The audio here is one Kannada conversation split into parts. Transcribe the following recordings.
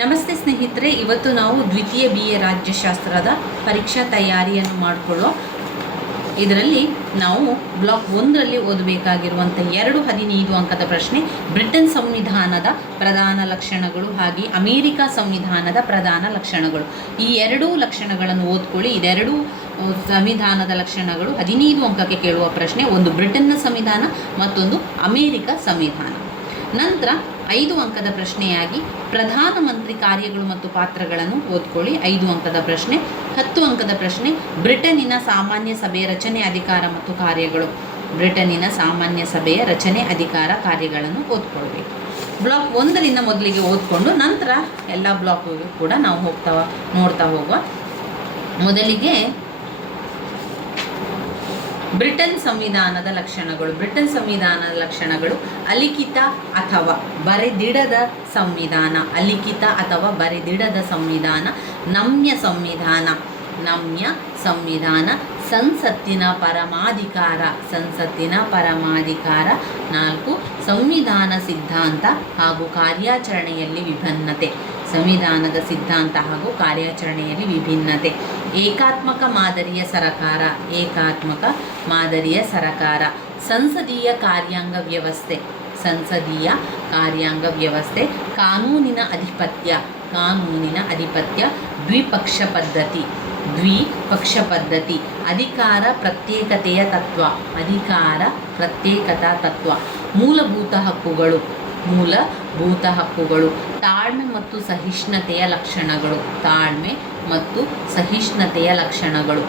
ನಮಸ್ತೆ ಸ್ನೇಹಿತರೆ, ಇವತ್ತು ನಾವು ದ್ವಿತೀಯ BA ರಾಜ್ಯಶಾಸ್ತ್ರದ ಪರೀಕ್ಷಾ ತಯಾರಿಯನ್ನು ಮಾಡಿಕೊಳ್ಳೋ ಇದರಲ್ಲಿ ನಾವು ಬ್ಲಾಕ್ 1ರಲ್ಲಿ ಓದಬೇಕಾಗಿರುವಂಥ 15 ಅಂಕದ ಪ್ರಶ್ನೆ ಬ್ರಿಟನ್ ಸಂವಿಧಾನದ ಪ್ರಧಾನ ಲಕ್ಷಣಗಳು ಹಾಗೆ ಅಮೇರಿಕಾ ಸಂವಿಧಾನದ ಪ್ರಧಾನ ಲಕ್ಷಣಗಳು. ಈ ಎರಡೂ ಲಕ್ಷಣಗಳನ್ನು ಓದ್ಕೊಳ್ಳಿ. ಇದೆರಡೂ ಸಂವಿಧಾನದ ಲಕ್ಷಣಗಳು 15 ಅಂಕಕ್ಕೆ ಕೇಳುವ ಪ್ರಶ್ನೆ. ಒಂದು ಬ್ರಿಟನ್ನ ಸಂವಿಧಾನ, ಮತ್ತೊಂದು ಅಮೇರಿಕಾ ಸಂವಿಧಾನ. ನಂತರ 5 ಅಂಕದ ಪ್ರಶ್ನೆಯಾಗಿ ಪ್ರಧಾನಮಂತ್ರಿ ಕಾರ್ಯಗಳು ಮತ್ತು ಪಾತ್ರಗಳನ್ನು ಓದ್ಕೊಳ್ಳಿ. 5 ಅಂಕದ ಪ್ರಶ್ನೆ. 10 ಅಂಕದ ಪ್ರಶ್ನೆ ಬ್ರಿಟನ್ನಿನ ಸಾಮಾನ್ಯ ಸಭೆಯ ರಚನೆ, ಅಧಿಕಾರ ಮತ್ತು ಕಾರ್ಯಗಳು. ಬ್ರಿಟನ್ನಿನ ಸಾಮಾನ್ಯ ಸಭೆಯ ರಚನೆ, ಅಧಿಕಾರ, ಕಾರ್ಯಗಳನ್ನು ಓದ್ಕೊಳ್ಬೇಕು. ಬ್ಲಾಕ್ 1ರಿಂದ ಮೊದಲಿಗೆ ಓದ್ಕೊಂಡು ನಂತರ ಎಲ್ಲ ಬ್ಲಾಕ್ಗೂ ಕೂಡ ನಾವು ನೋಡ್ತಾ ಹೋಗುವ. ಮೊದಲಿಗೆ ಬ್ರಿಟನ್ ಸಂವಿಧಾನದ ಲಕ್ಷಣಗಳು. ಬ್ರಿಟನ್ ಸಂವಿಧಾನದ ಲಕ್ಷಣಗಳು: ಅಲಿಖಿತ ಅಥವಾ ಬರೆದಿಡದ ಸಂವಿಧಾನ. ಅಲಿಖಿತ ಅಥವಾ ಬರೆದಿಡದ ಸಂವಿಧಾನ. ನಮ್ಯ ಸಂವಿಧಾನ. ನಮ್ಯ ಸಂವಿಧಾನ. ಸಂಸತ್ತಿನ ಪರಮಾಧಿಕಾರ. ಸಂಸತ್ತಿನ ಪರಮಾಧಿಕಾರ. 4 ಸಂವಿಧಾನ ಸಿದ್ಧಾಂತ ಹಾಗೂ ಕಾರ್ಯಾಚರಣೆಯಲ್ಲಿ ವಿಭಿನ್ನತೆ. ಸಂವಿಧಾನದ ಸಿದ್ಧಾಂತ ಹಾಗೂ ಕಾರ್ಯಾಚರಣೆಯಲ್ಲಿ ವಿಭಿನ್ನತೆ. ಏಕಾತ್ಮಕ ಮಾದರಿಯ ಸರಕಾರ. ಏಕಾತ್ಮಕ ಮಾದರಿಯ ಸರಕಾರ. ಸಂಸದೀಯ ಕಾರ್ಯಾಂಗ ವ್ಯವಸ್ಥೆ. ಸಂಸದೀಯ ಕಾರ್ಯಾಂಗ ವ್ಯವಸ್ಥೆ. ಕಾನೂನಿನ ಅಧಿಪತ್ಯ. ಕಾನೂನಿನ ಅಧಿಪತ್ಯ. ದ್ವಿಪಕ್ಷ ಪದ್ಧತಿ. ದ್ವಿಪಕ್ಷ ಪದ್ಧತಿ. ಅಧಿಕಾರ ಪ್ರತ್ಯೇಕತೆಯ ತತ್ವ. ಅಧಿಕಾರ ಪ್ರತ್ಯೇಕತಾ ತತ್ವ. ಮೂಲಭೂತ ಹಕ್ಕುಗಳು. ಮೂಲಭೂತ ಹಕ್ಕುಗಳು. ತಾಳ್ಮೆ ಮತ್ತು ಸಹಿಷ್ಣುತೆಯ ಲಕ್ಷಣಗಳು. ತಾಳ್ಮೆ ಮತ್ತು ಸಹಿಷ್ಣುತೆಯ ಲಕ್ಷಣಗಳು.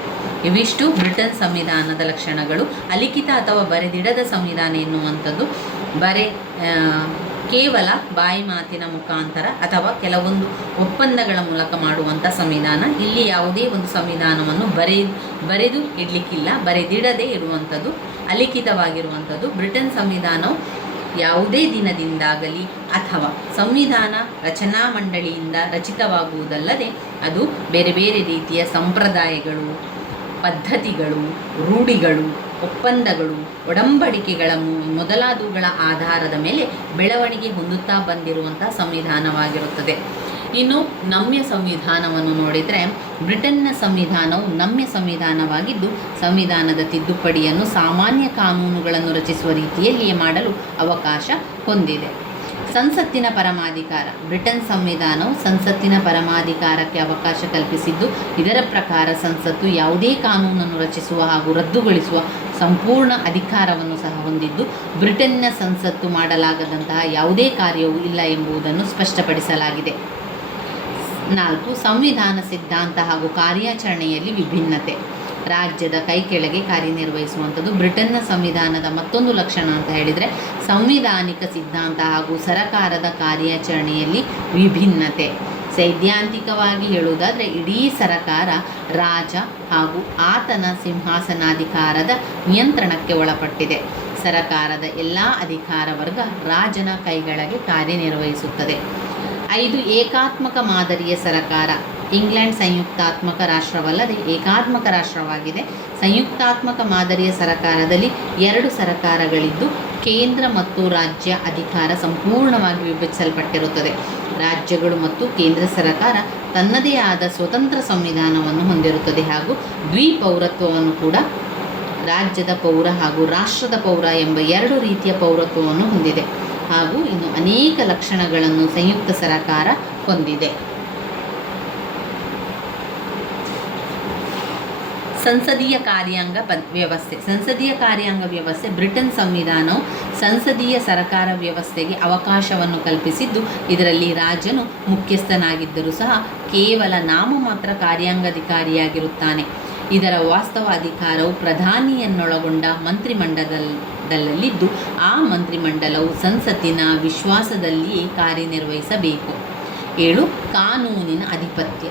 ಇವಿಷ್ಟು ಬ್ರಿಟನ್ ಸಂವಿಧಾನದ ಲಕ್ಷಣಗಳು. ಅಲಿಖಿತ ಅಥವಾ ಬರೆದಿಡದ ಸಂವಿಧಾನ ಎನ್ನುವಂಥದ್ದು ಕೇವಲ ಬಾಯಿ ಮಾತಿನ ಮುಖಾಂತರ ಅಥವಾ ಕೆಲವೊಂದು ಒಪ್ಪಂದಗಳ ಮೂಲಕ ಮಾಡುವಂಥ ಸಂವಿಧಾನ. ಇಲ್ಲಿ ಯಾವುದೇ ಒಂದು ಸಂವಿಧಾನವನ್ನು ಬರೆದು ಇಡಲಿಕ್ಕಿಲ್ಲ, ಬರೆದಿಡದೇ ಇರುವಂಥದ್ದು ಅಲಿಖಿತವಾಗಿರುವಂಥದ್ದು. ಬ್ರಿಟನ್ ಸಂವಿಧಾನವು ಯಾವುದೇ ದಿನದಿಂದಾಗಲಿ ಅಥವಾ ಸಂವಿಧಾನ ರಚನಾ ಮಂಡಳಿಯಿಂದ ರಚಿತವಾಗುವುದಲ್ಲದೆ ಅದು ಬೇರೆ ಬೇರೆ ರೀತಿಯ ಸಂಪ್ರದಾಯಗಳು, ಪದ್ಧತಿಗಳು, ರೂಢಿಗಳು, ಒಪ್ಪಂದಗಳು, ಒಡಂಬಡಿಕೆಗಳ ಮೊದಲಾದವುಗಳ ಆಧಾರದ ಮೇಲೆ ಬೆಳವಣಿಗೆ ಹೊಂದುತ್ತಾ ಬಂದಿರುವಂಥ ಸಂವಿಧಾನವಾಗಿರುತ್ತದೆ. ಇನ್ನು ನಮ್ಯ ಸಂವಿಧಾನವನ್ನು ನೋಡಿದರೆ ಬ್ರಿಟನ್ನ ಸಂವಿಧಾನವು ನಮ್ಯ ಸಂವಿಧಾನವಾಗಿದ್ದು ಸಂವಿಧಾನದ ತಿದ್ದುಪಡಿಯನ್ನು ಸಾಮಾನ್ಯ ಕಾನೂನುಗಳನ್ನು ರಚಿಸುವ ರೀತಿಯಲ್ಲಿಯೇ ಮಾಡಲು ಅವಕಾಶ ಹೊಂದಿದೆ. ಸಂಸತ್ತಿನ ಪರಮಾಧಿಕಾರ. ಬ್ರಿಟನ್ ಸಂವಿಧಾನವು ಸಂಸತ್ತಿನ ಪರಮಾಧಿಕಾರಕ್ಕೆ ಅವಕಾಶ ಕಲ್ಪಿಸಿದ್ದು ಇದರ ಪ್ರಕಾರ ಸಂಸತ್ತು ಯಾವುದೇ ಕಾನೂನನ್ನು ರಚಿಸುವ ಹಾಗೂ ರದ್ದುಗೊಳಿಸುವ ಸಂಪೂರ್ಣ ಅಧಿಕಾರವನ್ನು ಸಹ ಹೊಂದಿದ್ದು ಬ್ರಿಟನ್ನ ಸಂಸತ್ತು ಮಾಡಲಾಗದಂತಹ ಯಾವುದೇ ಕಾರ್ಯವೂ ಇಲ್ಲ ಎಂಬುದನ್ನು ಸ್ಪಷ್ಟಪಡಿಸಲಾಗಿದೆ. 4 ಸಂವಿಧಾನ ಸಿದ್ಧಾಂತ ಹಾಗೂ ಕಾರ್ಯಾಚರಣೆಯಲ್ಲಿ ವಿಭಿನ್ನತೆ. ರಾಜ್ಯದ ಕೈ ಕೆಳಗೆ ಕಾರ್ಯನಿರ್ವಹಿಸುವಂಥದ್ದು. ಬ್ರಿಟನ್ನ ಸಂವಿಧಾನದ ಮತ್ತೊಂದು ಲಕ್ಷಣ ಅಂತ ಹೇಳಿದರೆ ಸಂವಿಧಾನಿಕ ಸಿದ್ಧಾಂತ ಹಾಗೂ ಸರಕಾರದ ಕಾರ್ಯಾಚರಣೆಯಲ್ಲಿ ವಿಭಿನ್ನತೆ. ಸೈದ್ಧಾಂತಿಕವಾಗಿ ಹೇಳುವುದಾದರೆ ಇಡೀ ಸರಕಾರ ರಾಜ ಹಾಗೂ ಆತನ ಸಿಂಹಾಸನಾಧಿಕಾರದ ನಿಯಂತ್ರಣಕ್ಕೆ ಒಳಪಟ್ಟಿದೆ. ಸರಕಾರದ ಎಲ್ಲ ಅಧಿಕಾರ ವರ್ಗ ರಾಜನ ಕೈಗಳಿಗೆ ಕಾರ್ಯನಿರ್ವಹಿಸುತ್ತದೆ. 5 ಏಕಾತ್ಮಕ ಮಾದರಿಯ ಸರಕಾರ. ಇಂಗ್ಲೆಂಡ್ ಸಂಯುಕ್ತಾತ್ಮಕ ರಾಷ್ಟ್ರವಲ್ಲದೆ ಏಕಾತ್ಮಕ ರಾಷ್ಟ್ರವಾಗಿದೆ. ಸಂಯುಕ್ತಾತ್ಮಕ ಮಾದರಿಯ ಸರಕಾರದಲ್ಲಿ 2 ಸರಕಾರಗಳಿದ್ದು ಕೇಂದ್ರ ಮತ್ತು ರಾಜ್ಯ ಅಧಿಕಾರ ಸಂಪೂರ್ಣವಾಗಿ ವಿಭಜಿಸಲ್ಪಟ್ಟಿರುತ್ತದೆ. ರಾಜ್ಯಗಳು ಮತ್ತು ಕೇಂದ್ರ ಸರಕಾರ ತನ್ನದೇ ಆದ ಸ್ವತಂತ್ರ ಸಂವಿಧಾನವನ್ನು ಹೊಂದಿರುತ್ತದೆ ಹಾಗೂ ದ್ವಿಪೌರತ್ವವನ್ನು ಕೂಡ ರಾಜ್ಯದ ಪೌರ ಹಾಗೂ ರಾಷ್ಟ್ರದ ಪೌರ ಎಂಬ 2 ರೀತಿಯ ಪೌರತ್ವವನ್ನು ಹೊಂದಿದೆ. ಹಾಗೂ ಇನ್ನು ಅನೇಕ ಲಕ್ಷಣಗಳನ್ನು ಸಂಯುಕ್ತ ಸರಕಾರ ಹೊಂದಿದೆ. ಸಂಸದೀಯ ಕಾರ್ಯಾಂಗ ವ್ಯವಸ್ಥೆ. ಸಂಸದೀಯ ಕಾರ್ಯಾಂಗ ವ್ಯವಸ್ಥೆ. ಬ್ರಿಟನ್ ಸಂವಿಧಾನವು ಸಂಸದೀಯ ಸರಕಾರ ವ್ಯವಸ್ಥೆಗೆ ಅವಕಾಶವನ್ನು ಕಲ್ಪಿಸಿದ್ದು ಇದರಲ್ಲಿ ರಾಜನು ಮುಖ್ಯಸ್ಥನಾಗಿದ್ದರೂ ಸಹ ಕೇವಲ ನಾಮಮಾತ್ರ ಕಾರ್ಯಾಂಗಾಧಿಕಾರಿಯಾಗಿರುತ್ತಾನೆ. ಇದರ ವಾಸ್ತವ ಅಧಿಕಾರವು ಪ್ರಧಾನಿಯನ್ನೊಳಗೊಂಡ ಮಂತ್ರಿಮಂಡಲದಲ್ಲಿದ್ದು ಆ ಮಂತ್ರಿಮಂಡಲವು ಸಂಸತ್ತಿನ ವಿಶ್ವಾಸದಲ್ಲಿಯೇ ಕಾರ್ಯನಿರ್ವಹಿಸಬೇಕು. 7 ಕಾನೂನಿನ ಅಧಿಪತ್ಯ.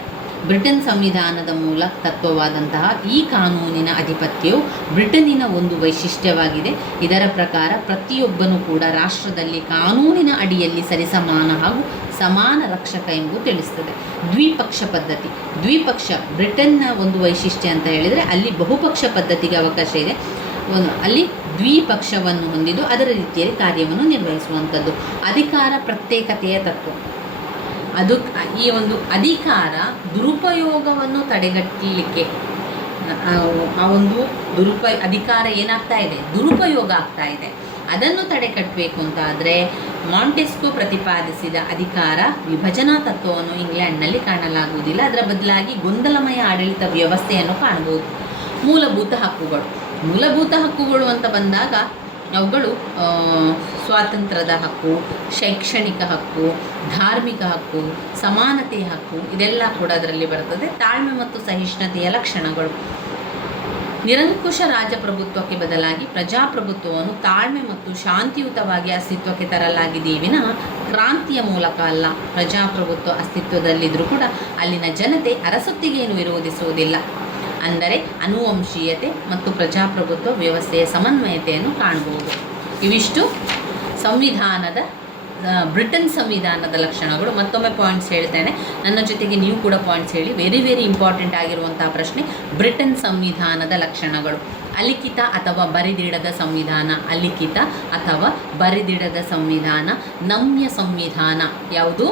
ಬ್ರಿಟನ್ ಸಂವಿಧಾನದ ಮೂಲ ತತ್ವವಾದಂತಹ ಈ ಕಾನೂನಿನ ಅಧಿಪತ್ಯವು ಬ್ರಿಟನ್ನಿನ ಒಂದು ವೈಶಿಷ್ಟ್ಯವಾಗಿದೆ. ಇದರ ಪ್ರಕಾರ ಪ್ರತಿಯೊಬ್ಬನೂ ಕೂಡ ರಾಷ್ಟ್ರದಲ್ಲಿ ಕಾನೂನಿನ ಅಡಿಯಲ್ಲಿ ಸರಿಸಮಾನ ಹಾಗೂ ಸಮಾನ ರಕ್ಷಕ ಎಂಬುದು ತಿಳಿಸ್ತದೆ. ದ್ವಿಪಕ್ಷ ಪದ್ಧತಿ. ದ್ವಿಪಕ್ಷ ಬ್ರಿಟನ್ನ ಒಂದು ವೈಶಿಷ್ಟ್ಯ ಅಂತ ಹೇಳಿದರೆ ಅಲ್ಲಿ ಬಹುಪಕ್ಷ ಪದ್ಧತಿಗೆ ಅವಕಾಶ ಇದೆ. ಅಲ್ಲಿ ದ್ವಿಪಕ್ಷವನ್ನು ಹೊಂದಿದ್ದು ಅದರ ರೀತಿಯಲ್ಲಿ ಕಾರ್ಯವನ್ನು ನಿರ್ವಹಿಸುವಂಥದ್ದು. ಅಧಿಕಾರ ಪ್ರತ್ಯೇಕತೆಯ ತತ್ವ. ಅದು ಈ ಒಂದು ಅಧಿಕಾರ ದುರುಪಯೋಗವನ್ನು ತಡೆಗಟ್ಟಲಿಕ್ಕೆ ಆ ಒಂದು ಅಧಿಕಾರ ಏನಾಗ್ತಾ ಇದೆ, ದುರುಪಯೋಗ ಆಗ್ತಾ ಇದೆ. ಅದನ್ನು ತಡೆಗಟ್ಟಬೇಕು ಅಂತ ಆದರೆ ಮಾಂಟೆಸ್ಕೋ ಪ್ರತಿಪಾದಿಸಿದ ಅಧಿಕಾರ ವಿಭಜನಾ ತತ್ವವನ್ನು ಇಂಗ್ಲೆಂಡ್ನಲ್ಲಿ ಕಾಣಲಾಗುವುದಿಲ್ಲ. ಅದರ ಬದಲಾಗಿ ಗೊಂದಲಮಯ ಆಡಳಿತ ವ್ಯವಸ್ಥೆಯನ್ನು ಕಾಣಬಹುದು. ಮೂಲಭೂತ ಹಕ್ಕುಗಳು ಅಂತ ಬಂದಾಗ ಅವುಗಳು ಸ್ವಾತಂತ್ರ್ಯದ ಹಕ್ಕು, ಶೈಕ್ಷಣಿಕ ಹಕ್ಕು, ಧಾರ್ಮಿಕ ಹಕ್ಕು, ಸಮಾನತೆಯ ಹಕ್ಕು, ಇದೆಲ್ಲ ಕೂಡ ಅದರಲ್ಲಿ ಬರ್ತದೆ. ತಾಳ್ಮೆ ಮತ್ತು ಸಹಿಷ್ಣುತೆಯ ಲಕ್ಷಣಗಳು. ನಿರಂಕುಶ ರಾಜಪ್ರಭುತ್ವಕ್ಕೆ ಬದಲಾಗಿ ಪ್ರಜಾಪ್ರಭುತ್ವವನ್ನು ತಾಳ್ಮೆ ಮತ್ತು ಶಾಂತಿಯುತವಾಗಿ ಅಸ್ತಿತ್ವಕ್ಕೆ ತರಲಾಗಿದೆಯೇ ವಿನಃ ಕ್ರಾಂತಿಯ ಮೂಲಕ ಅಲ್ಲ. ಪ್ರಜಾಪ್ರಭುತ್ವ ಅಸ್ತಿತ್ವದಲ್ಲಿದ್ದರೂ ಕೂಡ ಅಲ್ಲಿನ ಜನತೆ ಅರಸೊತ್ತಿಗೆಯನ್ನು ವಿರೋಧಿಸುವುದಿಲ್ಲ. ಅಂದರೆ ಅನುವಂಶೀಯತೆ ಮತ್ತು ಪ್ರಜಾಪ್ರಭುತ್ವ ವ್ಯವಸ್ಥೆಯ ಸಮನ್ವಯತೆಯನ್ನು ಕಾಣಬಹುದು. ಇವಿಷ್ಟು ಬ್ರಿಟನ್ ಸಂವಿಧಾನದ ಲಕ್ಷಣಗಳು. ಮತ್ತೊಮ್ಮೆ ಪಾಯಿಂಟ್ಸ್ ಹೇಳ್ತೇನೆ, ನನ್ನ ಜೊತೆಗೆ ನೀವು ಕೂಡ ಪಾಯಿಂಟ್ಸ್ ಹೇಳಿ. ವೆರಿ ಇಂಪಾರ್ಟೆಂಟ್ ಆಗಿರುವಂತಹ ಪ್ರಶ್ನೆ, ಬ್ರಿಟನ್ ಸಂವಿಧಾನದ ಲಕ್ಷಣಗಳು. ಅಲಿಖಿತ ಅಥವಾ ಬರೆದಿಡದ ಸಂವಿಧಾನ. ಅಲಿಖಿತ ಅಥವಾ ಬರೆದಿಡದ ಸಂವಿಧಾನ. ನಮ್ಯ ಸಂವಿಧಾನ. ಯಾವುದು?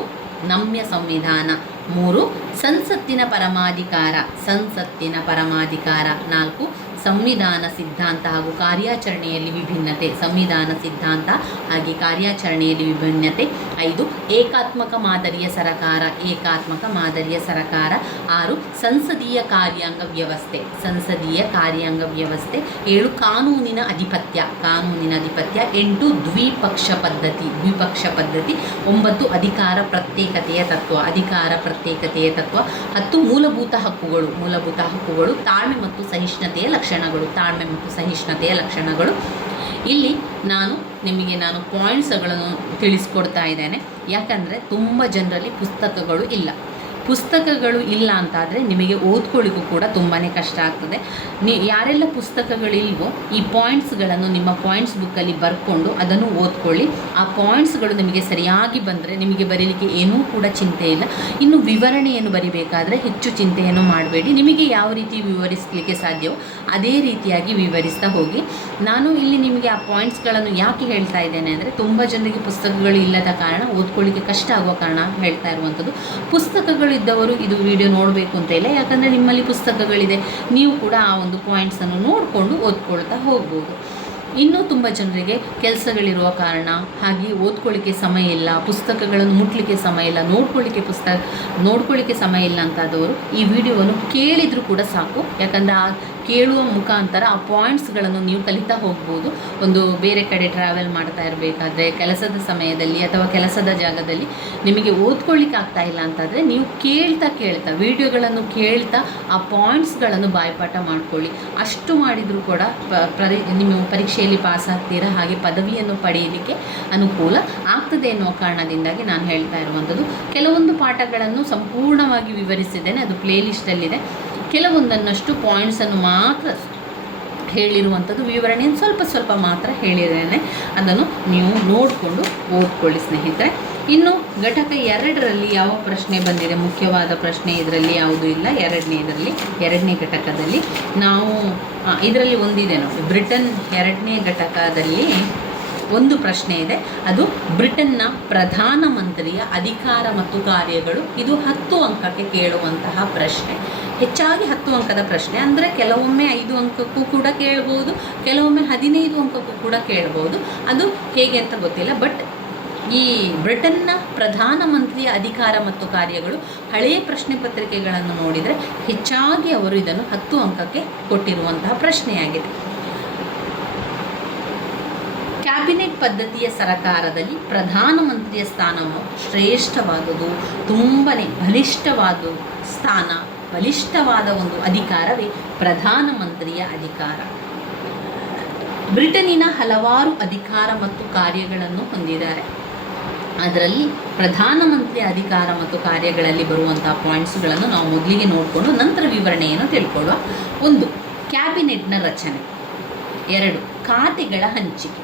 ನಮ್ಯ ಸಂವಿಧಾನ. 3 ಸಂಸತ್ತಿನ ಪರಮಾಧಿಕಾರ. 4 ಸಂವಿಧಾನ ಸಿದ್ಧಾಂತ ಹಾಗೂ ಕಾರ್ಯಾಚರಣೆಯಲ್ಲಿ ವಿಭಿನ್ನತೆ. ಸಂವಿಧಾನ ಸಿದ್ಧಾಂತ ಹಾಗೆ ಕಾರ್ಯಾಚರಣೆಯಲ್ಲಿ ವಿಭಿನ್ನತೆ. 5 ಏಕಾತ್ಮಕ ಮಾದರಿಯ ಸರಕಾರ. 6 ಸಂಸದೀಯ ಕಾರ್ಯಾಂಗ ವ್ಯವಸ್ಥೆ. 7 ಕಾನೂನಿನ ಅಧಿಪತ್ಯ. 8 ದ್ವಿಪಕ್ಷ ಪದ್ಧತಿ. 9 ಅಧಿಕಾರ ಪ್ರತ್ಯೇಕತೆಯ ತತ್ವ. 10 ಮೂಲಭೂತ ಹಕ್ಕುಗಳು. ತಾಳ್ಮೆ ಮತ್ತು ಸಹಿಷ್ಣುತೆಯ ಲಕ್ಷಣಗಳು. ಇಲ್ಲಿ ನಾನು ಪಾಯಿಂಟ್ಸ್ಗಳನ್ನು ತಿಳಿಸ್ಕೊಡ್ತಾ ಇದ್ದೇನೆ. ಯಾಕಂದರೆ ತುಂಬ ಜನರಲ್ಲಿ ಪುಸ್ತಕಗಳು ಇಲ್ಲ ಅಂತಾದರೆ ನಿಮಗೆ ಓದ್ಕೊಳ್ಳಿಕ್ಕೂ ಕೂಡ ತುಂಬಾ ಕಷ್ಟ ಆಗ್ತದೆ. ಯಾರೆಲ್ಲ ಪುಸ್ತಕಗಳಿಲ್ವೋ ಈ ಪಾಯಿಂಟ್ಸ್ಗಳನ್ನು ನಿಮ್ಮ ಪಾಯಿಂಟ್ಸ್ ಬುಕ್ಕಲ್ಲಿ ಬರ್ಕೊಂಡು ಅದನ್ನು ಓದ್ಕೊಳ್ಳಿ. ಆ ಪಾಯಿಂಟ್ಸ್ಗಳು ನಿಮಗೆ ಸರಿಯಾಗಿ ಬಂದರೆ ನಿಮಗೆ ಬರೀಲಿಕ್ಕೆ ಏನೂ ಕೂಡ ಚಿಂತೆ ಇಲ್ಲ. ಇನ್ನು ವಿವರಣೆಯನ್ನು ಬರಿಬೇಕಾದ್ರೆ ಹೆಚ್ಚು ಚಿಂತೆಯನ್ನು ಮಾಡಬೇಡಿ. ನಿಮಗೆ ಯಾವ ರೀತಿ ವಿವರಿಸಲಿಕ್ಕೆ ಸಾಧ್ಯವೋ ಅದೇ ರೀತಿಯಾಗಿ ವಿವರಿಸ್ತಾ ಹೋಗಿ. ನಾನು ಇಲ್ಲಿ ನಿಮಗೆ ಆ ಪಾಯಿಂಟ್ಸ್ಗಳನ್ನು ಯಾಕೆ ಹೇಳ್ತಾ ಇದ್ದೇನೆ ಅಂದರೆ ತುಂಬ ಜನರಿಗೆ ಪುಸ್ತಕಗಳು ಇಲ್ಲದ ಕಾರಣ, ಓದ್ಕೊಳ್ಳಿಕ್ಕೆ ಕಷ್ಟ ಆಗುವ ಕಾರಣ ಹೇಳ್ತಾ ಇರುವಂಥದ್ದು. ಪುಸ್ತಕಗಳು ಇದ್ದವರು ಇದು ವಿಡಿಯೋ ನೋಡಬೇಕು ಅಂತ ಇಲ್ಲ. ಯಾಕಂದರೆ ನಿಮ್ಮಲ್ಲಿ ಪುಸ್ತಕಗಳಿದೆ, ನೀವು ಕೂಡ ಆ ಒಂದು ಪಾಯಿಂಟ್ಸನ್ನು ನೋಡಿಕೊಂಡು ಓದ್ಕೊಳ್ತಾ ಹೋಗ್ಬೋದು. ಇನ್ನೂ ತುಂಬ ಜನರಿಗೆ ಕೆಲಸಗಳಿರುವ ಕಾರಣ ಹಾಗೆ ಓದ್ಕೊಳ್ಳಿಕ್ಕೆ ಸಮಯ ಇಲ್ಲ, ಪುಸ್ತಕಗಳನ್ನು ಮುಟ್ಲಿಕ್ಕೆ ಸಮಯ ಇಲ್ಲ, ನೋಡ್ಕೊಳ್ಳಿಕ್ಕೆ ಸಮಯ ಇಲ್ಲ ಅಂತಾದವರು ಈ ವಿಡಿಯೋವನ್ನು ಕೇಳಿದರೂ ಕೂಡ ಸಾಕು. ಯಾಕಂದರೆ ಆ ಕೇಳುವ ಮುಖಾಂತರ ಆ ಪಾಯಿಂಟ್ಸ್ಗಳನ್ನು ನೀವು ಕಲಿತಾ ಹೋಗ್ಬೋದು. ಒಂದು ಬೇರೆ ಕಡೆ ಟ್ರಾವೆಲ್ ಮಾಡ್ತಾ ಇರಬೇಕಾದ್ರೆ, ಕೆಲಸದ ಸಮಯದಲ್ಲಿ ಅಥವಾ ಕೆಲಸದ ಜಾಗದಲ್ಲಿ ನಿಮಗೆ ಓದ್ಕೊಳ್ಳಿಕ್ಕೆ ಆಗ್ತಾ ಇಲ್ಲ ಅಂತಾದರೆ ನೀವು ಕೇಳ್ತಾ ವಿಡಿಯೋಗಳನ್ನು ಕೇಳ್ತಾ ಆ ಪಾಯಿಂಟ್ಸ್ಗಳನ್ನು ಬಾಯ್ಪಾಠ ಮಾಡ್ಕೊಳ್ಳಿ. ಅಷ್ಟು ಮಾಡಿದರೂ ಕೂಡ ನಿಮ್ಮ ಪರೀಕ್ಷೆಯಲ್ಲಿ ಪಾಸ್ ಆಗ್ತೀರಾ, ಹಾಗೆ ಪದವಿಯನ್ನು ಪಡೆಯಲಿಕ್ಕೆ ಅನುಕೂಲ ಆಗ್ತದೆ ಎನ್ನುವ ಕಾರಣದಿಂದಾಗಿ ನಾನು ಹೇಳ್ತಾ ಇರುವಂಥದ್ದು. ಕೆಲವೊಂದು ಪಾಠಗಳನ್ನು ಸಂಪೂರ್ಣವಾಗಿ ವಿವರಿಸಿದ್ದೇನೆ, ಅದು ಪ್ಲೇಲಿಸ್ಟಲ್ಲಿದೆ. ಕೆಲವೊಂದನ್ನಷ್ಟು ಪಾಯಿಂಟ್ಸನ್ನು ಮಾತ್ರ ಹೇಳಿರುವಂಥದ್ದು, ವಿವರಣೆಯನ್ನು ಸ್ವಲ್ಪ ಮಾತ್ರ ಹೇಳಿದ್ದೇನೆ. ಅದನ್ನು ನೀವು ನೋಡಿಕೊಂಡು ಓದ್ಕೊಳ್ಳಿ ಸ್ನೇಹಿತರೆ. ಇನ್ನು ಘಟಕ 2ರಲ್ಲಿ ಯಾವ ಪ್ರಶ್ನೆ ಬಂದಿದೆ? ಮುಖ್ಯವಾದ ಪ್ರಶ್ನೆ ಇದರಲ್ಲಿ ಯಾವುದೂ ಇಲ್ಲ. ಎರಡನೇ ಘಟಕದಲ್ಲಿ ನಾವು ಇದರಲ್ಲಿ ಒಂದಿದೆ ನೋಡಿ, ಬ್ರಿಟನ್ 2ನೇ ಘಟಕದಲ್ಲಿ ಒಂದು ಪ್ರಶ್ನೆ ಇದೆ. ಅದು ಬ್ರಿಟನ್ನ ಪ್ರಧಾನಮಂತ್ರಿಯ ಅಧಿಕಾರ ಮತ್ತು ಕಾರ್ಯಗಳು. ಇದು 10 ಅಂಕಕ್ಕೆ ಕೇಳುವಂತಹ ಪ್ರಶ್ನೆ. ಹೆಚ್ಚಾಗಿ 10 ಅಂಕದ ಪ್ರಶ್ನೆ. ಅಂದರೆ ಕೆಲವೊಮ್ಮೆ 5 ಅಂಕಕ್ಕೂ ಕೂಡ ಕೇಳ್ಬೋದು, ಕೆಲವೊಮ್ಮೆ 15 ಅಂಕಕ್ಕೂ ಕೂಡ ಕೇಳ್ಬೋದು. ಅದು ಹೇಗೆ ಅಂತ ಗೊತ್ತಿಲ್ಲ. ಬಟ್ ಈ ಬ್ರಿಟನ್ನ ಪ್ರಧಾನಮಂತ್ರಿಯ ಅಧಿಕಾರ ಮತ್ತು ಕಾರ್ಯಗಳು ಹಳೆಯ ಪ್ರಶ್ನೆ ಪತ್ರಿಕೆಗಳನ್ನು ನೋಡಿದರೆ ಹೆಚ್ಚಾಗಿ ಅವರು ಇದನ್ನು 10 ಅಂಕಕ್ಕೆ ಕೊಟ್ಟಿರುವಂತಹ ಪ್ರಶ್ನೆಯಾಗಿದೆ. ಕ್ಯಾಬಿನೆಟ್ ಪದ್ಧತಿಯ ಸರಕಾರದಲ್ಲಿ ಪ್ರಧಾನಮಂತ್ರಿಯ ಸ್ಥಾನವು ಶ್ರೇಷ್ಠವಾದುದು, ತುಂಬನೇ ಬಲಿಷ್ಠವಾದ ಒಂದು ಅಧಿಕಾರವೇ ಪ್ರಧಾನಮಂತ್ರಿಯ ಅಧಿಕಾರ. ಬ್ರಿಟನ್ನಿನ ಹಲವಾರು ಅಧಿಕಾರ ಮತ್ತು ಕಾರ್ಯಗಳನ್ನು ಹೊಂದಿದ್ದಾರೆ. ಅದರಲ್ಲಿ ಪ್ರಧಾನಮಂತ್ರಿಯ ಅಧಿಕಾರ ಮತ್ತು ಕಾರ್ಯಗಳಲ್ಲಿ ಬರುವಂತಹ ಪಾಯಿಂಟ್ಸ್ಗಳನ್ನು ನಾವು ಮೊದಲಿಗೆ ನೋಡಿಕೊಂಡು ನಂತರ ವಿವರಣೆಯನ್ನು ತಿಳ್ಕೊಳ್ಳುವ. 1. ಕ್ಯಾಬಿನೆಟ್ನ ರಚನೆ. 2. ಖಾತೆಗಳ ಹಂಚಿಕೆ.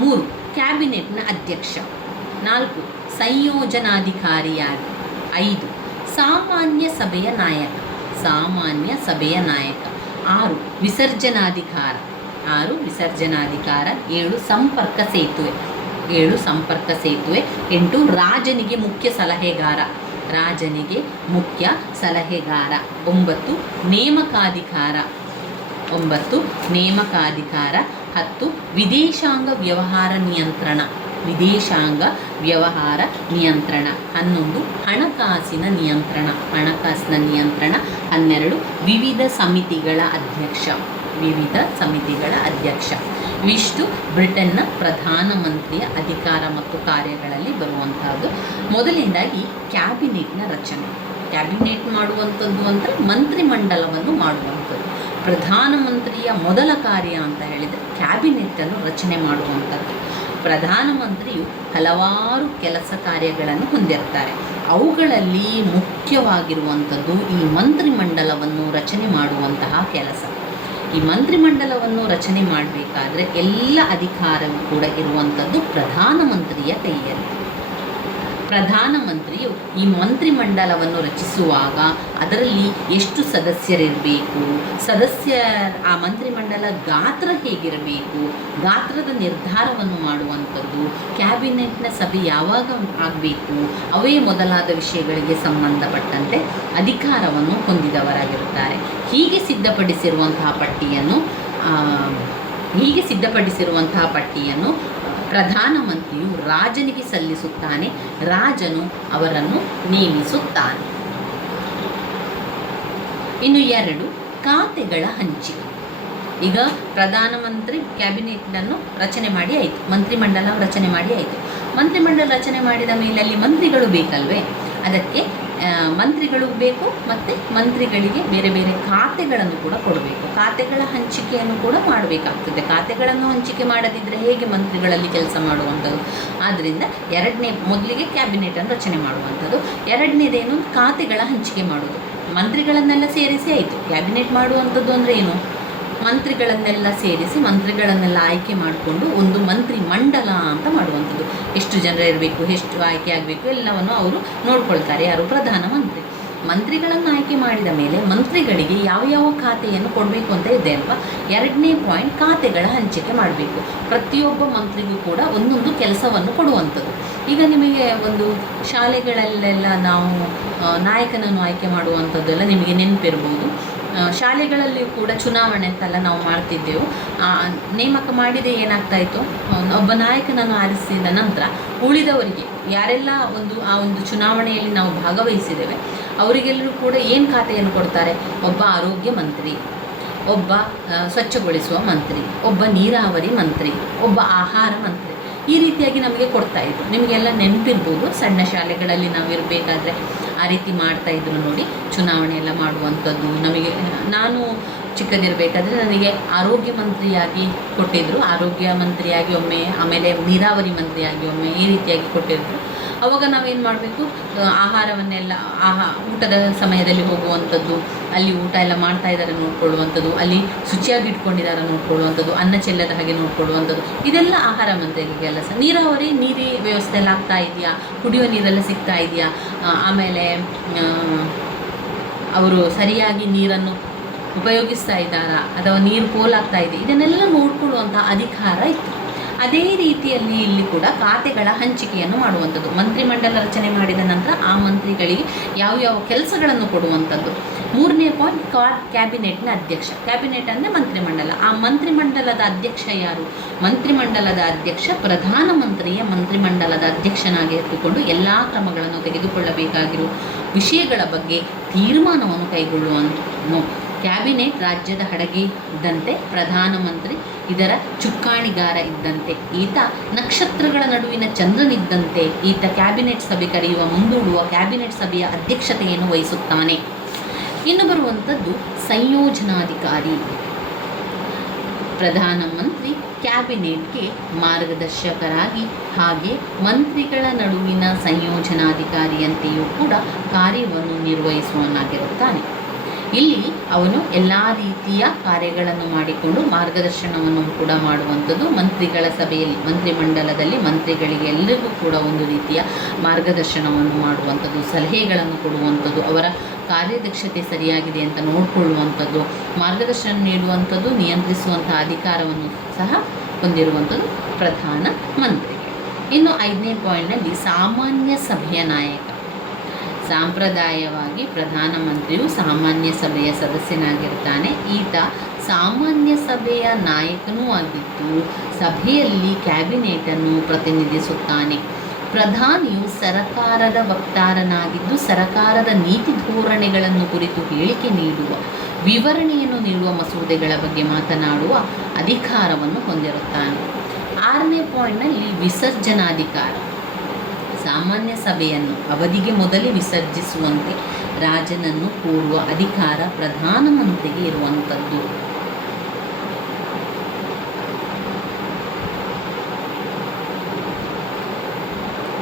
3. ಕ್ಯಾಬಿನೆಟ್ನ ಅಧ್ಯಕ್ಷ. 4. ಸಂಯೋಜನಾಧಿಕಾರಿಯಾಗಿ. 5. ಸಾಮಾನ್ಯ ಸಭೆಯ ನಾಯಕ. 6. ವಿಸರ್ಜನಾಧಿಕಾರ. 7. ಸಂಪರ್ಕ ಸೇತುವೆ. 8. ರಾಜನಿಗೆ ಮುಖ್ಯ ಸಲಹೆಗಾರ. ರಾಜನಿಗೆ ಮುಖ್ಯ ಸಲಹೆಗಾರ. 9 ನೇಮಕಾಧಿಕಾರ. 10 ವಿದೇಶಾಂಗ ವ್ಯವಹಾರ ನಿಯಂತ್ರಣ. 11 ಹಣಕಾಸಿನ ನಿಯಂತ್ರಣ. 12 ವಿವಿಧ ಸಮಿತಿಗಳ ಅಧ್ಯಕ್ಷ. ಇವಿಷ್ಟು ಬ್ರಿಟನ್ನ ಪ್ರಧಾನಮಂತ್ರಿಯ ಅಧಿಕಾರ ಮತ್ತು ಕಾರ್ಯಗಳಲ್ಲಿ ಬರುವಂತಹದ್ದು. ಮೊದಲನೇದಾಗಿ ಕ್ಯಾಬಿನೆಟ್ನ ರಚನೆ. ಕ್ಯಾಬಿನೆಟ್ ಮಾಡುವಂಥದ್ದು ಅಂದರೆ ಮಂತ್ರಿಮಂಡಲವನ್ನು ಮಾಡುವಂಥದ್ದು. ಪ್ರಧಾನಮಂತ್ರಿಯ ಮೊದಲ ಕಾರ್ಯ ಅಂತ ಹೇಳಿದರೆ ಕ್ಯಾಬಿನೆಟ್ಟನ್ನು ರಚನೆ ಮಾಡುವಂಥದ್ದು. ಪ್ರಧಾನಮಂತ್ರಿಯು ಹಲವಾರು ಕೆಲಸ ಕಾರ್ಯಗಳನ್ನು ಹೊಂದಿರ್ತಾರೆ. ಅವುಗಳಲ್ಲಿ ಮುಖ್ಯವಾಗಿರುವಂಥದ್ದು ಈ ಮಂತ್ರಿಮಂಡಲವನ್ನು ರಚನೆ ಮಾಡುವಂತಹ ಕೆಲಸ. ಈ ಮಂತ್ರಿಮಂಡಲವನ್ನು ರಚನೆ ಮಾಡಬೇಕಾದ್ರೆ ಎಲ್ಲ ಅಧಿಕಾರವೂ ಕೂಡ ಇರುವಂಥದ್ದು ಪ್ರಧಾನಮಂತ್ರಿಯ ಕೈಯಲ್ಲಿ. ಪ್ರಧಾನಮಂತ್ರಿಯು ಈ ಮಂತ್ರಿಮಂಡಲವನ್ನು ರಚಿಸುವಾಗ ಅದರಲ್ಲಿ ಎಷ್ಟು ಸದಸ್ಯರಿರಬೇಕು, ಆ ಮಂತ್ರಿಮಂಡಲ ಗಾತ್ರ ಹೇಗಿರಬೇಕು, ಗಾತ್ರದ ನಿರ್ಧಾರವನ್ನು ಮಾಡುವಂಥದ್ದು, ಕ್ಯಾಬಿನೆಟ್ನ ಸಭೆ ಯಾವಾಗ ಆಗಬೇಕು, ಅವೇ ಮೊದಲಾದ ವಿಷಯಗಳಿಗೆ ಸಂಬಂಧಪಟ್ಟಂತೆ ಅಧಿಕಾರವನ್ನು ಹೊಂದಿದವರಾಗಿರುತ್ತಾರೆ. ಹೀಗೆ ಸಿದ್ಧಪಡಿಸಿರುವಂತಹ ಪಟ್ಟಿಯನ್ನು ಪ್ರಧಾನಮಂತ್ರಿಯು ರಾಜನಿಗೆ ಸಲ್ಲಿಸುತ್ತಾನೆ. ರಾಜನು ಅವರನ್ನು ನೇಮಿಸುತ್ತಾನೆ. ಇನ್ನು 2 ಖಾತೆಗಳ ಹಂಚಿಕೆ. ಈಗ ಪ್ರಧಾನಮಂತ್ರಿ ಕ್ಯಾಬಿನೆಟ್ನನ್ನು ರಚನೆ ಮಾಡಿ ಆಯಿತು, ಮಂತ್ರಿಮಂಡಲ ರಚನೆ ಮಾಡಿ ಆಯಿತು. ಮಂತ್ರಿಮಂಡಲ ರಚನೆ ಮಾಡಿದ ಮೇಲೆ ಅಲ್ಲಿ ಮಂತ್ರಿಗಳು ಬೇಕಲ್ವೇ? ಅದಕ್ಕೆ ಮಂತ್ರಿಗಳು ಬೇಕು ಮತ್ತು ಮಂತ್ರಿಗಳಿಗೆ ಬೇರೆ ಬೇರೆ ಖಾತೆಗಳನ್ನು ಕೂಡ ಕೊಡಬೇಕು. ಖಾತೆಗಳ ಹಂಚಿಕೆಯನ್ನು ಕೂಡ ಮಾಡಬೇಕಾಗ್ತದೆ. ಖಾತೆಗಳನ್ನು ಹಂಚಿಕೆ ಮಾಡದಿದ್ದರೆ ಹೇಗೆ ಮಂತ್ರಿಗಳಲ್ಲಿ ಕೆಲಸ ಮಾಡುವಂಥದ್ದು? ಆದ್ದರಿಂದ ಮೊದಲಿಗೆ ಕ್ಯಾಬಿನೆಟನ್ನು ರಚನೆ ಮಾಡುವಂಥದ್ದು. ಎರಡನೇದೇನು? ಖಾತೆಗಳ ಹಂಚಿಕೆ ಮಾಡೋದು. ಮಂತ್ರಿಗಳನ್ನೆಲ್ಲ ಸೇರಿಸಿ ಆಯಿತು. ಕ್ಯಾಬಿನೆಟ್ ಮಾಡುವಂಥದ್ದು ಅಂದರೆ ಏನು? ಮಂತ್ರಿಗಳನ್ನೆಲ್ಲ ಸೇರಿಸಿ ಮಂತ್ರಿಗಳನ್ನೆಲ್ಲ ಆಯ್ಕೆ ಮಾಡಿಕೊಂಡು ಒಂದು ಮಂತ್ರಿ ಮಂಡಲ ಅಂತ ಮಾಡುವಂಥದ್ದು. ಎಷ್ಟು ಜನ ಇರಬೇಕು, ಎಷ್ಟು ಆಯ್ಕೆ ಆಗಬೇಕು ಎಲ್ಲವನ್ನು ಅವರು ನೋಡ್ಕೊಳ್ತಾರೆ. ಯಾರು? ಪ್ರಧಾನಮಂತ್ರಿ. ಮಂತ್ರಿಗಳನ್ನು ಆಯ್ಕೆ ಮಾಡಿದ ಮೇಲೆ ಮಂತ್ರಿಗಳಿಗೆ ಯಾವ ಖಾತೆಯನ್ನು ಕೊಡಬೇಕು ಅಂತ ಇದೆ ಅಲ್ವಾ? 2ನೇ ಪಾಯಿಂಟ್ ಖಾತೆಗಳ ಹಂಚಿಕೆ ಮಾಡಬೇಕು. ಪ್ರತಿಯೊಬ್ಬ ಮಂತ್ರಿಗೂ ಕೂಡ ಒಂದೊಂದು ಕೆಲಸವನ್ನು ಕೊಡುವಂಥದ್ದು. ಈಗ ನಿಮಗೆ ಒಂದು ಶಾಲೆಗಳಲ್ಲೆಲ್ಲ ನಾವು ನಾಯಕನನ್ನು ಆಯ್ಕೆ ಮಾಡುವಂಥದ್ದೆಲ್ಲ ನಿಮಗೆ ನೆನಪಿರ್ಬೋದು. ಶಾಲೆಗಳಲ್ಲಿ ಕೂಡ ಚುನಾವಣೆ ಅಂತೆಲ್ಲ ನಾವು ಮಾಡ್ತಿದ್ದೆವು. ನೇಮಕ ಮಾಡಿದೆ ಏನಾಗ್ತಾಯಿತ್ತು, ಒಬ್ಬ ನಾಯಕನನ್ನು ಆರಿಸಿದ ನಂತರ ಉಳಿದವರಿಗೆ ಯಾರೆಲ್ಲ ಆ ಒಂದು ಚುನಾವಣೆಯಲ್ಲಿ ನಾವು ಭಾಗವಹಿಸಿದ್ದೇವೆ ಅವರಿಗೆಲ್ಲರೂ ಕೂಡ ಏನು ಖಾತೆಯನ್ನು ಕೊಡ್ತಾರೆ? ಒಬ್ಬ ಆರೋಗ್ಯ ಮಂತ್ರಿ, ಒಬ್ಬ ಸ್ವಚ್ಛಗೊಳಿಸುವ ಮಂತ್ರಿ, ಒಬ್ಬ ನೀರಾವರಿ ಮಂತ್ರಿ, ಒಬ್ಬ ಆಹಾರ ಮಂತ್ರಿ. ಈ ರೀತಿಯಾಗಿ ನಮಗೆ ಕೊಡ್ತಾಯಿದ್ರು. ನಿಮಗೆಲ್ಲ ನೆನಪಿರ್ಬೋದು, ಸಣ್ಣ ಶಾಲೆಗಳಲ್ಲಿ ನಾವು ಇರಬೇಕಾದ್ರೆ ಆ ರೀತಿ ಮಾಡ್ತಾಯಿದ್ರು ನೋಡಿ. ಚುನಾವಣೆ ಎಲ್ಲ ಮಾಡುವಂಥದ್ದು. ನಾನು ಚಿಕ್ಕದಿರಬೇಕಾದ್ರೆ ನನಗೆ ಆರೋಗ್ಯ ಮಂತ್ರಿಯಾಗಿ ಕೊಟ್ಟಿದ್ದರು. ಆರೋಗ್ಯ ಮಂತ್ರಿಯಾಗಿ ಒಮ್ಮೆ, ಆಮೇಲೆ ನೀರಾವರಿ ಮಂತ್ರಿಯಾಗಿ ಒಮ್ಮೆ, ಈ ರೀತಿಯಾಗಿ ಕೊಟ್ಟಿದ್ರು. ಅವಾಗ ನಾವೇನು ಮಾಡಬೇಕು? ಆಹಾರವನ್ನೆಲ್ಲ ಊಟದ ಸಮಯದಲ್ಲಿ ಹೋಗುವಂಥದ್ದು, ಅಲ್ಲಿ ಊಟ ಎಲ್ಲ ಮಾಡ್ತಾ ಇದ್ದಾರೆ ನೋಡ್ಕೊಳ್ಳುವಂಥದ್ದು, ಅಲ್ಲಿ ಶುಚಿಯಾಗಿ ಇಟ್ಕೊಂಡಿದ್ದಾರೆ ನೋಡ್ಕೊಳ್ಳುವಂಥದ್ದು, ಅನ್ನ ಚೆಲ್ಲದ ಹಾಗೆ ನೋಡ್ಕೊಳ್ಳುವಂಥದ್ದು, ಇದೆಲ್ಲ ಆಹಾರ ಮಂತ್ರಿಗೆ ಕೆಲಸ. ನೀರಾವರಿ, ವ್ಯವಸ್ಥೆ ಎಲ್ಲ ಆಗ್ತಾ ಇದೆಯಾ, ಕುಡಿಯುವ ನೀರೆಲ್ಲ ಸಿಗ್ತಾ ಇದೆಯಾ, ಆಮೇಲೆ ಅವರು ಸರಿಯಾಗಿ ನೀರನ್ನು ಉಪಯೋಗಿಸ್ತಾ ಇದ್ದಾರಾ ಅಥವಾ ನೀರು ಪೋಲಾಗ್ತಾ ಇದೆ, ಇದನ್ನೆಲ್ಲ ನೋಡ್ಕೊಳ್ಳುವಂಥ ಅಧಿಕಾರ ಇತ್ತು. ಅದೇ ರೀತಿಯಲ್ಲಿ ಇಲ್ಲಿ ಕೂಡ ಖಾತೆಗಳ ಹಂಚಿಕೆಯನ್ನು ಮಾಡುವಂಥದ್ದು. ಮಂತ್ರಿಮಂಡಲ ರಚನೆ ಮಾಡಿದ ನಂತರ ಆ ಮಂತ್ರಿಗಳಿಗೆ ಯಾವ ಕೆಲಸಗಳನ್ನು ಕೊಡುವಂಥದ್ದು. 3ನೇ ಪಾಯಿಂಟ್ ಕ್ಯಾಬಿನೆಟ್ನ ಅಧ್ಯಕ್ಷ. ಕ್ಯಾಬಿನೆಟ್ ಅಂದರೆ ಮಂತ್ರಿಮಂಡಲ. ಆ ಮಂತ್ರಿಮಂಡಲದ ಅಧ್ಯಕ್ಷ ಯಾರು? ಮಂತ್ರಿಮಂಡಲದ ಅಧ್ಯಕ್ಷ ಪ್ರಧಾನಮಂತ್ರಿಯ ಮಂತ್ರಿಮಂಡಲದ ಅಧ್ಯಕ್ಷನಾಗಿ ಇಟ್ಟುಕೊಂಡು ಎಲ್ಲ ಕ್ರಮಗಳನ್ನು ತೆಗೆದುಕೊಳ್ಳಬೇಕಾಗಿರುವ ವಿಷಯಗಳ ಬಗ್ಗೆ ತೀರ್ಮಾನವನ್ನು ಕೈಗೊಳ್ಳುವನು. ಕ್ಯಾಬಿನೆಟ್ ರಾಜ್ಯದ ಹಡಗೆ ಇದ್ದಂತೆ, ಪ್ರಧಾನಮಂತ್ರಿ ಇದರ ಚುಕ್ಕಾಣಿಗಾರ ಇದ್ದಂತೆ, ಈತ ನಕ್ಷತ್ರಗಳ ನಡುವಿನ ಚಂದ್ರನಿದ್ದಂತೆ. ಈತ ಕ್ಯಾಬಿನೆಟ್ ಸಭೆ ಕರೆಯುವ, ಮುಂದೂಡುವ ಕ್ಯಾಬಿನೆಟ್ ಸಭೆಯ ಅಧ್ಯಕ್ಷತೆಯನ್ನು ವಹಿಸುತ್ತಾನೆ. ಇನ್ನು ಬರುವಂಥದ್ದು ಸಂಯೋಜನಾಧಿಕಾರಿ. ಪ್ರಧಾನಮಂತ್ರಿ ಕ್ಯಾಬಿನೆಟ್ಗೆ ಮಾರ್ಗದರ್ಶಕರಾಗಿ ಹಾಗೆ ಮಂತ್ರಿಗಳ ನಡುವಿನ ಸಂಯೋಜನಾಧಿಕಾರಿಯಂತೆಯೂ ಕೂಡ ಕಾರ್ಯವನ್ನು ನಿರ್ವಹಿಸುವವನಾಗಿರುತ್ತಾನೆ. ಇಲ್ಲಿ ಅವನು ಎಲ್ಲ ರೀತಿಯ ಕಾರ್ಯಗಳನ್ನು ಮಾಡಿಕೊಂಡು ಮಾರ್ಗದರ್ಶನವನ್ನು ಕೂಡ ಮಾಡುವಂಥದ್ದು. ಮಂತ್ರಿಗಳ ಸಭೆಯಲ್ಲಿ, ಮಂತ್ರಿಮಂಡಲದಲ್ಲಿ ಮಂತ್ರಿಗಳಿಗೆ ಎಲ್ಲರಿಗೂ ಕೂಡ ಒಂದು ರೀತಿಯ ಮಾರ್ಗದರ್ಶನವನ್ನು ಮಾಡುವಂಥದ್ದು, ಸಲಹೆಗಳನ್ನು ಕೊಡುವಂಥದ್ದು, ಅವರ ಕಾರ್ಯದಕ್ಷತೆ ಸರಿಯಾಗಿದೆ ಅಂತ ನೋಡಿಕೊಳ್ಳುವಂಥದ್ದು, ಮಾರ್ಗದರ್ಶನ ನೀಡುವಂಥದ್ದು, ನಿಯಂತ್ರಿಸುವಂಥ ಅಧಿಕಾರವನ್ನು ಸಹ ಹೊಂದಿರುವಂಥದ್ದು ಪ್ರಧಾನ ಮಂತ್ರಿ. ಇನ್ನು 5ನೇ ಪಾಯಿಂಟ್ನಲ್ಲಿ ಸಾಮಾನ್ಯ ಸಭೆಯ ನಾಯಕ. ಸಾಂಪ್ರದಾಯವಾಗಿ ಪ್ರಧಾನಮಂತ್ರಿಯು ಸಾಮಾನ್ಯ ಸಭೆಯ ಸದಸ್ಯನಾಗಿರ್ತಾನೆ. ಈತ ಸಾಮಾನ್ಯ ಸಭೆಯ ನಾಯಕನೂ ಆಗಿದ್ದು ಸಭೆಯಲ್ಲಿ ಕ್ಯಾಬಿನೆಟನ್ನು ಪ್ರತಿನಿಧಿಸುತ್ತಾನೆ. ಪ್ರಧಾನಿಯು ಸರಕಾರದ ವಕ್ತಾರನಾಗಿದ್ದು ಸರಕಾರದ ನೀತಿ ಧೋರಣೆಗಳನ್ನು ಕುರಿತು ಹೇಳಿಕೆ ನೀಡುವ, ವಿವರಣೆಯನ್ನು ನೀಡುವ ಮಸೂದೆಗಳ ಬಗ್ಗೆ ಮಾತನಾಡುವ ಅಧಿಕಾರವನ್ನು ಹೊಂದಿರುತ್ತಾನೆ. 6ನೇ ಪಾಯಿಂಟ್ನಲ್ಲಿ ವಿಸರ್ಜನಾಧಿಕಾರ. ಸಾಮಾನ್ಯ ಸಭೆಯನ್ನು ಅವಧಿಗೆ ಮೊದಲೇ ವಿಸರ್ಜಿಸುವಂತೆ ರಾಜನನ್ನು ಕೋರುವ ಅಧಿಕಾರ ಪ್ರಧಾನಮಂತ್ರಿಗೆ ಇರುವಂಥದ್ದು.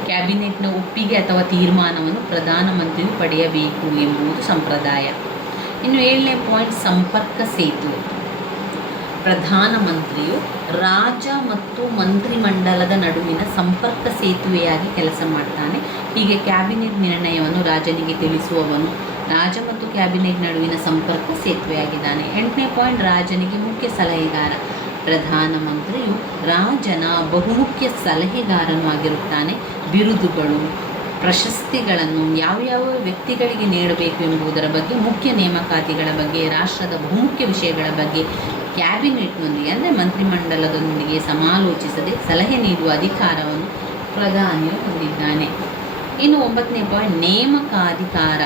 ಕ್ಯಾಬಿನೆಟ್ನ ಒಪ್ಪಿಗೆ ಅಥವಾ ತೀರ್ಮಾನವನ್ನು ಪ್ರಧಾನಮಂತ್ರಿಯು ಪಡೆಯಬೇಕು ಎಂಬುದು ಸಂಪ್ರದಾಯ. ಇನ್ನು 7ನೇ ಪಾಯಿಂಟ್ ಸಂಪರ್ಕ ಸೇತುವೆ. ಪ್ರಧಾನಮಂತ್ರಿಯು ರಾಜ ಮತ್ತು ಮಂತ್ರಿಮಂಡಲದ ನಡುವಿನ ಸಂಪರ್ಕ ಸೇತುವೆಯಾಗಿ ಕೆಲಸ ಮಾಡ್ತಾನೆ. ಹೀಗೆ ಕ್ಯಾಬಿನೆಟ್ ನಿರ್ಣಯವನ್ನು ರಾಜನಿಗೆ ತಿಳಿಸುವವನು ರಾಜ ಮತ್ತು ಕ್ಯಾಬಿನೆಟ್ ನಡುವಿನ ಸಂಪರ್ಕ ಸೇತುವೆಯಾಗಿದ್ದಾನೆ. 8ನೇ ಪಾಯಿಂಟ್ ರಾಜನಿಗೆ ಮುಖ್ಯ ಸಲಹೆಗಾರ. ಪ್ರಧಾನಮಂತ್ರಿಯು ರಾಜನ ಬಹುಮುಖ್ಯ ಸಲಹೆಗಾರನೂ ಆಗಿರುತ್ತಾನೆ. ಬಿರುದುಗಳು, ಪ್ರಶಸ್ತಿಗಳನ್ನು ಯಾವ್ಯಾವ ವ್ಯಕ್ತಿಗಳಿಗೆ ನೀಡಬೇಕು ಎಂಬುದರ ಬಗ್ಗೆ, ಮುಖ್ಯ ನೇಮಕಾತಿಗಳ ಬಗ್ಗೆ, ರಾಷ್ಟ್ರದ ಬಹುಮುಖ್ಯ ವಿಷಯಗಳ ಬಗ್ಗೆ ಕ್ಯಾಬಿನೆಟ್ನೊಂದಿಗೆ ಅಂದರೆ ಮಂತ್ರಿಮಂಡಲದೊಂದಿಗೆ ಸಮಾಲೋಚಿಸದೆ ಸಲಹೆ ನೀಡುವ ಅಧಿಕಾರವನ್ನು ಪ್ರಧಾನಿಯು ಹೊಂದಿದ್ದಾನೆ. ಇನ್ನು 9ನೇ ಪಾಯಿಂಟ್ ನೇಮಕಾಧಿಕಾರ.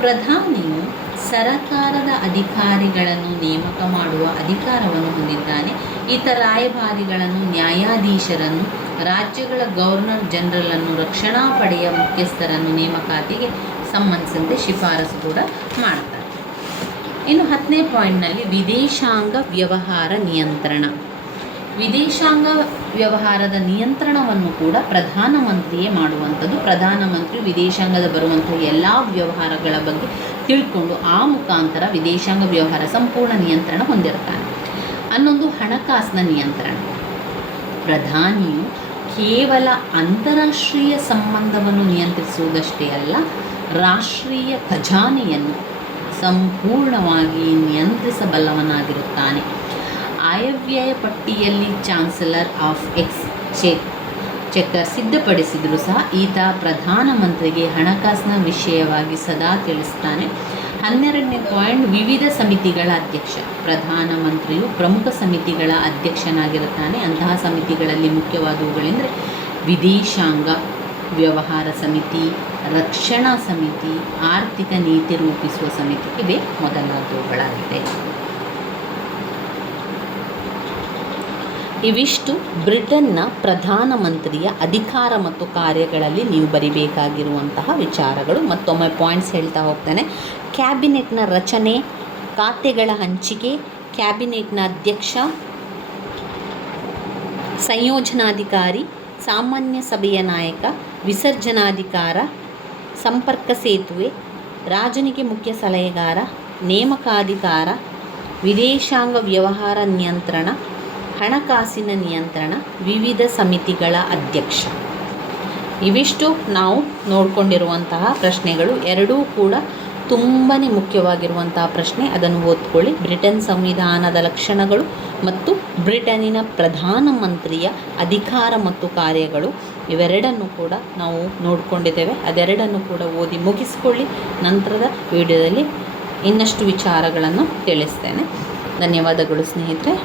ಪ್ರಧಾನಿಯು ಸರಕಾರದ ಅಧಿಕಾರಿಗಳನ್ನು ನೇಮಕ ಮಾಡುವ ಅಧಿಕಾರವನ್ನು ಹೊಂದಿದ್ದಾನೆ. ಈತ ರಾಯಭಾರಿಗಳನ್ನು, ನ್ಯಾಯಾಧೀಶರನ್ನು, ರಾಜ್ಯಗಳ ಗವರ್ನರ್ ಜನರಲನ್ನು, ರಕ್ಷಣಾ ಪಡೆಯ ಮುಖ್ಯಸ್ಥರನ್ನು ನೇಮಕಾತಿಗೆ ಸಂಬಂಧಿಸಿದಂತೆ ಶಿಫಾರಸು ಕೂಡ ಮಾಡ್ತಾರೆ. ಇನ್ನು 10ನೇ ಪಾಯಿಂಟ್ನಲ್ಲಿ ವಿದೇಶಾಂಗ ವ್ಯವಹಾರ ನಿಯಂತ್ರಣ. ವಿದೇಶಾಂಗ ವ್ಯವಹಾರದ ನಿಯಂತ್ರಣವನ್ನು ಕೂಡ ಪ್ರಧಾನಮಂತ್ರಿಯೇ ಮಾಡುವಂಥದ್ದು. ಪ್ರಧಾನಮಂತ್ರಿ ವಿದೇಶಾಂಗದ ಬರುವಂಥ ಎಲ್ಲ ವ್ಯವಹಾರಗಳ ಬಗ್ಗೆ ತಿಳ್ಕೊಂಡು ಆ ಮುಖಾಂತರ ವಿದೇಶಾಂಗ ವ್ಯವಹಾರ ಸಂಪೂರ್ಣ ನಿಯಂತ್ರಣ ಹೊಂದಿರ್ತಾನೆ. 11 ಹಣಕಾಸಿನ ನಿಯಂತ್ರಣ. ಪ್ರಧಾನಿಯು ಕೇವಲ ಅಂತಾರಾಷ್ಟ್ರೀಯ ಸಂಬಂಧವನ್ನು ನಿಯಂತ್ರಿಸುವುದಷ್ಟೇ ಅಲ್ಲ, ರಾಷ್ಟ್ರೀಯ ಖಜಾನೆಯನ್ನು ಸಂಪೂರ್ಣವಾಗಿ ನಿಯಂತ್ರಿಸಬಲ್ಲವನಾಗಿರುತ್ತಾನೆ. ಆಯವ್ಯಯ ಪಟ್ಟಿಯಲ್ಲಿ ಚಾನ್ಸಲರ್ ಆಫ್ ಎಕ್ಸ್ಚೆಕರ್ ಸಿದ್ಧಪಡಿಸಿದರೂ ಸಹ ಈತ ಪ್ರಧಾನಮಂತ್ರಿಗೆ ಹಣಕಾಸಿನ ವಿಷಯವಾಗಿ ಸದಾ ತಿಳಿಸ್ತಾನೆ. 12ನೇ ಪಾಯಿಂಟ್ ವಿವಿಧ ಸಮಿತಿಗಳ ಅಧ್ಯಕ್ಷ. ಪ್ರಧಾನಮಂತ್ರಿಯು ಪ್ರಮುಖ ಸಮಿತಿಗಳ ಅಧ್ಯಕ್ಷನಾಗಿರುತ್ತಾನೆ. ಅಂತಹ ಸಮಿತಿಗಳಲ್ಲಿ ಮುಖ್ಯವಾದವುಗಳೆಂದರೆ ವಿದೇಶಾಂಗ ವ್ಯವಹಾರ ಸಮಿತಿ, ರಕ್ಷಣಾ ಸಮಿತಿ, ಆರ್ಥಿಕ ನೀತಿ ರೂಪಿಸುವ ಸಮಿತಿ, ಇವೇ ಮೊದಲಾದವುಗಳಾಗಿದೆ. ಇವಿಷ್ಟು ಬ್ರಿಟನ್ನ ಪ್ರಧಾನಮಂತ್ರಿಯ ಅಧಿಕಾರ ಮತ್ತು ಕಾರ್ಯಗಳಲ್ಲಿ ನೀವು ಬರಿಬೇಕಾಗಿರುವಂತಹ ವಿಚಾರಗಳು. ಮತ್ತೊಮ್ಮೆ ಪಾಯಿಂಟ್ಸ್ ಹೇಳ್ತಾ ಹೋಗ್ತಾನೆ. ಕ್ಯಾಬಿನೆಟ್ನ ರಚನೆ, ಖಾತೆಗಳ ಹಂಚಿಕೆ, ಕ್ಯಾಬಿನೆಟ್ನ ಅಧ್ಯಕ್ಷ, ಸಂಯೋಜನಾಧಿಕಾರಿ, ಸಾಮಾನ್ಯ ಸಭೆಯ ನಾಯಕ, ವಿಸರ್ಜನಾಧಿಕಾರ, ಸಂಪರ್ಕ ಸೇತುವೆ, ರಾಜನಿಗೆ ಮುಖ್ಯ ಸಲಹೆಗಾರ, ನೇಮಕಾಧಿಕಾರ, ವಿದೇಶಾಂಗ ವ್ಯವಹಾರ ನಿಯಂತ್ರಣ, ಹಣಕಾಸಿನ ನಿಯಂತ್ರಣ, ವಿವಿಧ ಸಮಿತಿಗಳ ಅಧ್ಯಕ್ಷ. ಇವಿಷ್ಟು ನಾವು ನೋಡಿಕೊಂಡಿರುವಂತಹ ಪ್ರಶ್ನೆಗಳು. ಎರಡೂ ಕೂಡ ತುಂಬಾ ಮುಖ್ಯವಾಗಿರುವಂತಹ ಪ್ರಶ್ನೆ. ಅದನ್ನು ಓದ್ಕೊಳ್ಳಿ. ಬ್ರಿಟನ್ ಸಂವಿಧಾನದ ಲಕ್ಷಣಗಳು ಮತ್ತು ಬ್ರಿಟನ್ನಿನ ಪ್ರಧಾನಮಂತ್ರಿಯ ಅಧಿಕಾರ ಮತ್ತು ಕಾರ್ಯಗಳು, ಇವೆರಡನ್ನು ಕೂಡ ನಾವು ನೋಡಿಕೊಂಡಿದ್ದೇವೆ. ಅದೆರಡನ್ನು ಕೂಡ ಓದಿ ಮುಗಿಸಿಕೊಳ್ಳಿ. ನಂತರದ ವಿಡಿಯೋದಲ್ಲಿ ಇನ್ನಷ್ಟು ವಿಚಾರಗಳನ್ನು ತಿಳಿಸ್ತೇನೆ. ಧನ್ಯವಾದಗಳು ಸ್ನೇಹಿತರೆ.